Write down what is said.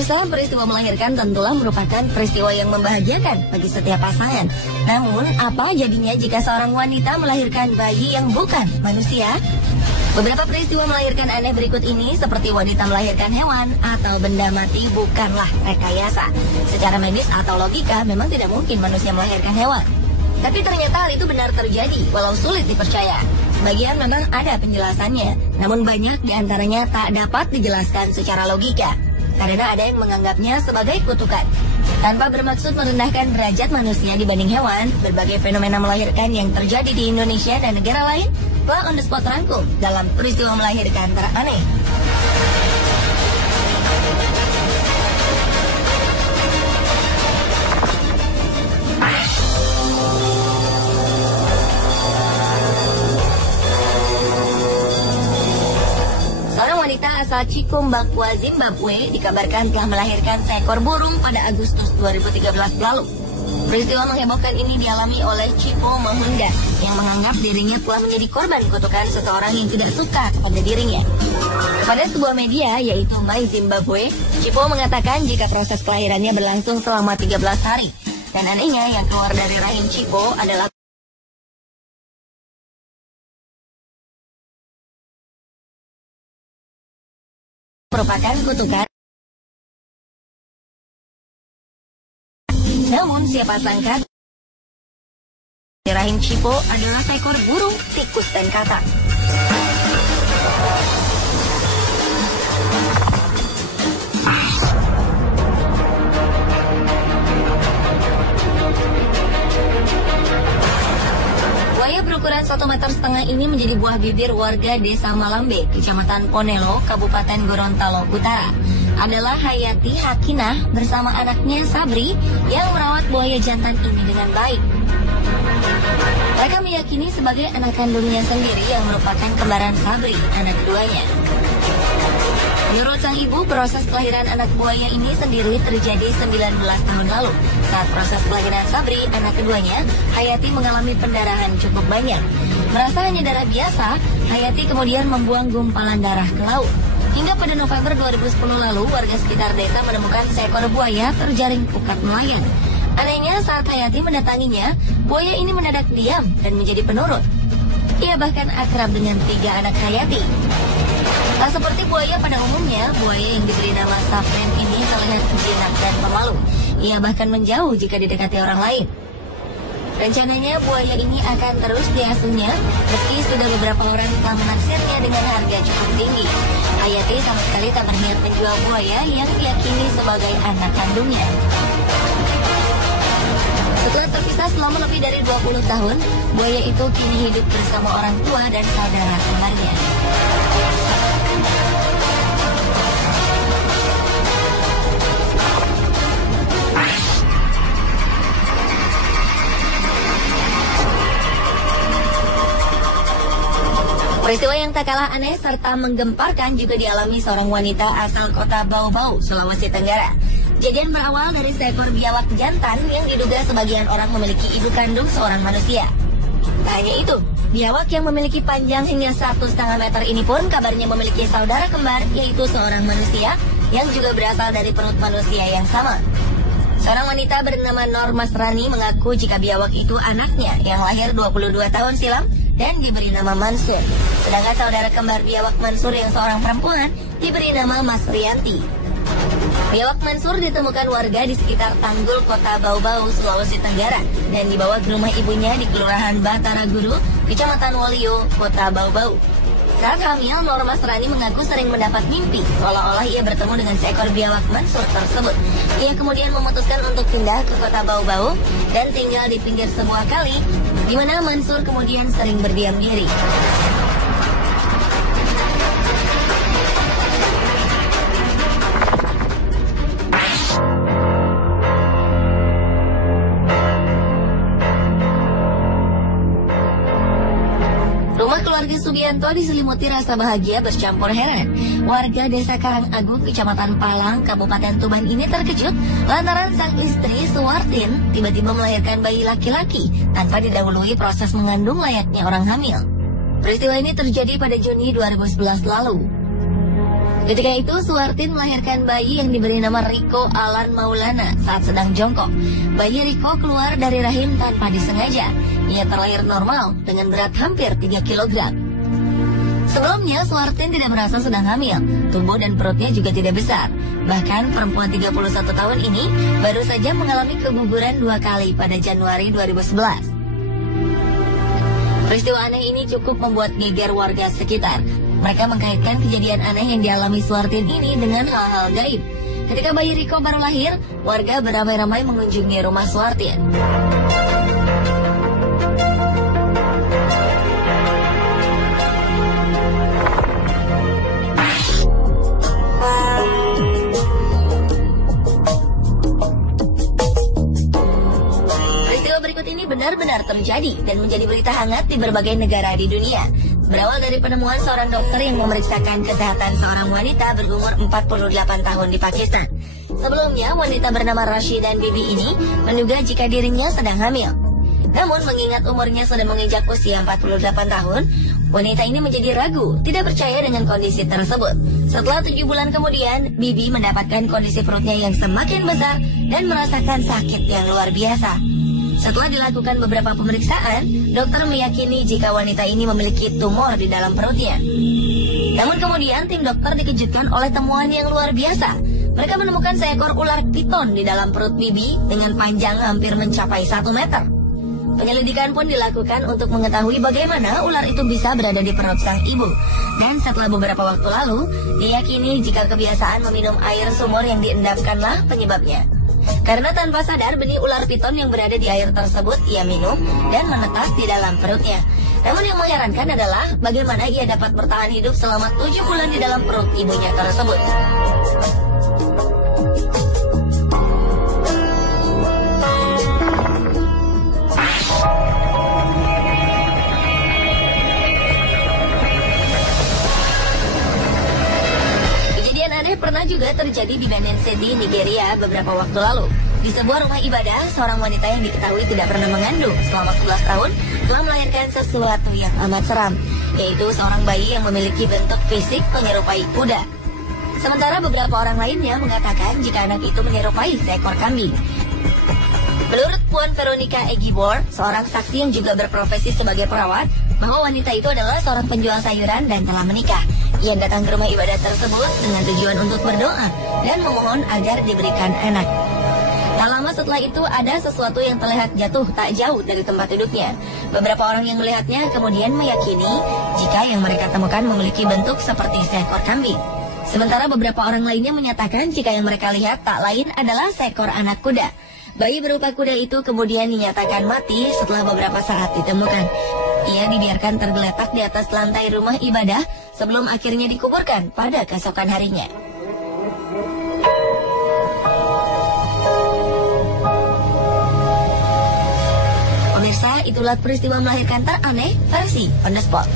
Pemirsa, peristiwa melahirkan tentulah merupakan peristiwa yang membahagiakan bagi setiap pasangan. Namun, apa jadinya jika seorang wanita melahirkan bayi yang bukan manusia? Beberapa peristiwa melahirkan aneh berikut ini seperti wanita melahirkan hewan atau benda mati bukanlah rekayasa. Secara medis atau logika memang tidak mungkin manusia melahirkan hewan. Tapi ternyata hal itu benar terjadi walau sulit dipercaya. Sebagian memang ada penjelasannya, namun banyak diantaranya tak dapat dijelaskan secara logika. Karena ada yang menganggapnya sebagai kutukan. Tanpa bermaksud merendahkan derajat manusia dibanding hewan, berbagai fenomena melahirkan yang terjadi di Indonesia dan negara lain telah on the spot rangkum dalam peristiwa melahirkan teraneh. Wanita asal Cikumbakwa, Zimbabwe dikabarkan telah melahirkan seekor burung pada Agustus 2013 lalu. Peristiwa menghebohkan ini dialami oleh Chipo Mahunda yang menganggap dirinya telah menjadi korban kutukan seseorang yang tidak suka kepada dirinya. Pada sebuah media yaitu My Zimbabwe, Chipo mengatakan jika proses kelahirannya berlangsung selama 13 hari. Dan anehnya yang keluar dari rahim Chipo adalah merupakan kutukan. Namun siapa sangka rahim Chipo adalah seekor burung, tikus dan katak. Buaya berukuran 1,5 meter ini menjadi buah bibir warga Desa Malambe, Kecamatan Ponelo, Kabupaten Gorontalo Utara. Adalah Hayati Hakinah bersama anaknya Sabri yang merawat buaya jantan ini dengan baik. Mereka meyakini sebagai anak kandungnya sendiri yang merupakan kembaran Sabri, anak keduanya. Menurut sang ibu, proses kelahiran anak buaya ini sendiri terjadi 19 tahun lalu. Saat proses kelahiran Sabri, anak keduanya, Hayati mengalami pendarahan cukup banyak. Merasa hanya darah biasa, Hayati kemudian membuang gumpalan darah ke laut. Hingga pada November 2010 lalu, warga sekitar desa menemukan seekor buaya terjaring pukat nelayan. Anehnya, saat Hayati mendatanginya, buaya ini mendadak diam dan menjadi penurut. Ia bahkan akrab dengan 3 anak Hayati. Tak seperti buaya pada umumnya, buaya yang diberi nama Safren ini terlihat jinak dan pemalu. Ia bahkan menjauh jika didekati orang lain. Rencananya buaya ini akan terus diasuhnya, meski sudah beberapa orang telah menaksirnya dengan harga cukup tinggi. Hayati sama sekali tak berniat menjual buaya yang diyakini sebagai anak kandungnya. Setelah terpisah selama lebih dari 20 tahun, buaya itu kini hidup bersama orang tua dan saudara kembarnya. Peristiwa yang tak kalah aneh serta menggemparkan juga dialami seorang wanita asal kota Bau-Bau, Sulawesi Tenggara. Kejadian berawal dari seekor biawak jantan yang diduga sebagian orang memiliki ibu kandung seorang manusia. Tak hanya itu, biawak yang memiliki panjang hingga 1,5 meter ini pun kabarnya memiliki saudara kembar, yaitu seorang manusia yang juga berasal dari perut manusia yang sama. Seorang wanita bernama Nur Masrani mengaku jika biawak itu anaknya yang lahir 22 tahun silam dan diberi nama Mansur. Sedangkan saudara kembar biawak Mansur yang seorang perempuan diberi nama Mas Rianti. Biawak Mansur ditemukan warga di sekitar Tanggul, Kota Bau-Bau, Sulawesi Tenggara dan dibawa ke rumah ibunya di Kelurahan Batara Guru, Kecamatan Wolio, Kota Bau-Bau. Saat hamil, Nur Masrani mengaku sering mendapat mimpi seolah-olah ia bertemu dengan seekor biawak Mansur tersebut. Ia kemudian memutuskan untuk pindah ke Kota Bau-Bau dan tinggal di pinggir sebuah kali, di mana Mansur kemudian sering berdiam diri. Rumah keluarga Subianto diselimuti rasa bahagia bercampur heran. Warga Desa Karangagung, Kecamatan Palang, Kabupaten Tuban ini terkejut lantaran sang istri Suwartin tiba-tiba melahirkan bayi laki-laki tanpa didahului proses mengandung layaknya orang hamil. Peristiwa ini terjadi pada Juni 2011 lalu. Ketika itu, Suwartin melahirkan bayi yang diberi nama Riko Alan Maulana saat sedang jongkok. Bayi Riko keluar dari rahim tanpa disengaja. Ia terlahir normal dengan berat hampir 3 kg. Sebelumnya, Suwartin tidak merasa sedang hamil. Tubuh dan perutnya juga tidak besar. Bahkan perempuan 31 tahun ini baru saja mengalami keguguran 2 kali pada Januari 2011. Peristiwa aneh ini cukup membuat geger warga sekitar. Mereka mengkaitkan kejadian aneh yang dialami Suwartin ini dengan hal-hal gaib. Ketika bayi Riko baru lahir, warga beramai-ramai mengunjungi rumah Suwartin. Peristiwa berikut ini benar-benar terjadi dan menjadi berita hangat di berbagai negara di dunia. Berawal dari penemuan seorang dokter yang memeriksakan kesehatan seorang wanita berumur 48 tahun di Pakistan. Sebelumnya, wanita bernama Rashidan Bibi ini menduga jika dirinya sedang hamil. Namun, mengingat umurnya sudah menginjak usia 48 tahun, wanita ini menjadi ragu, tidak percaya dengan kondisi tersebut. Setelah 7 bulan kemudian, Bibi mendapatkan kondisi perutnya yang semakin besar dan merasakan sakit yang luar biasa. Setelah dilakukan beberapa pemeriksaan, dokter meyakini jika wanita ini memiliki tumor di dalam perutnya. Namun kemudian tim dokter dikejutkan oleh temuan yang luar biasa. Mereka menemukan seekor ular piton di dalam perut Bibi dengan panjang hampir mencapai 1 meter. Penyelidikan pun dilakukan untuk mengetahui bagaimana ular itu bisa berada di perut sang ibu. Dan setelah beberapa waktu lalu, diyakini jika kebiasaan meminum air sumur yang diendapkanlah penyebabnya. Karena tanpa sadar benih ular piton yang berada di air tersebut ia minum dan menetas di dalam perutnya. Namun yang mengherankan adalah bagaimana ia dapat bertahan hidup selama 7 bulan di dalam perut ibunya tersebut. Pernah juga terjadi di Benin City, Nigeria beberapa waktu lalu. Di sebuah rumah ibadah, seorang wanita yang diketahui tidak pernah mengandung selama 11 tahun telah melahirkan sesuatu yang amat seram, yaitu seorang bayi yang memiliki bentuk fisik menyerupai kuda. Sementara beberapa orang lainnya mengatakan jika anak itu menyerupai seekor kambing. Menurut Puan Veronica Egibor, seorang saksi yang juga berprofesi sebagai perawat, bahwa wanita itu adalah seorang penjual sayuran dan telah menikah. Ia datang ke rumah ibadah tersebut dengan tujuan untuk berdoa dan memohon agar diberikan anak. Tak lama setelah itu ada sesuatu yang terlihat jatuh tak jauh dari tempat duduknya. Beberapa orang yang melihatnya kemudian meyakini jika yang mereka temukan memiliki bentuk seperti seekor kambing. Sementara beberapa orang lainnya menyatakan jika yang mereka lihat tak lain adalah seekor anak kuda. Bayi berupa kuda itu kemudian dinyatakan mati setelah beberapa saat ditemukan. Ia dibiarkan tergeletak di atas lantai rumah ibadah sebelum akhirnya dikuburkan pada keesokan harinya. Pemirsa, itulah peristiwa melahirkan teraneh versi On The Spot.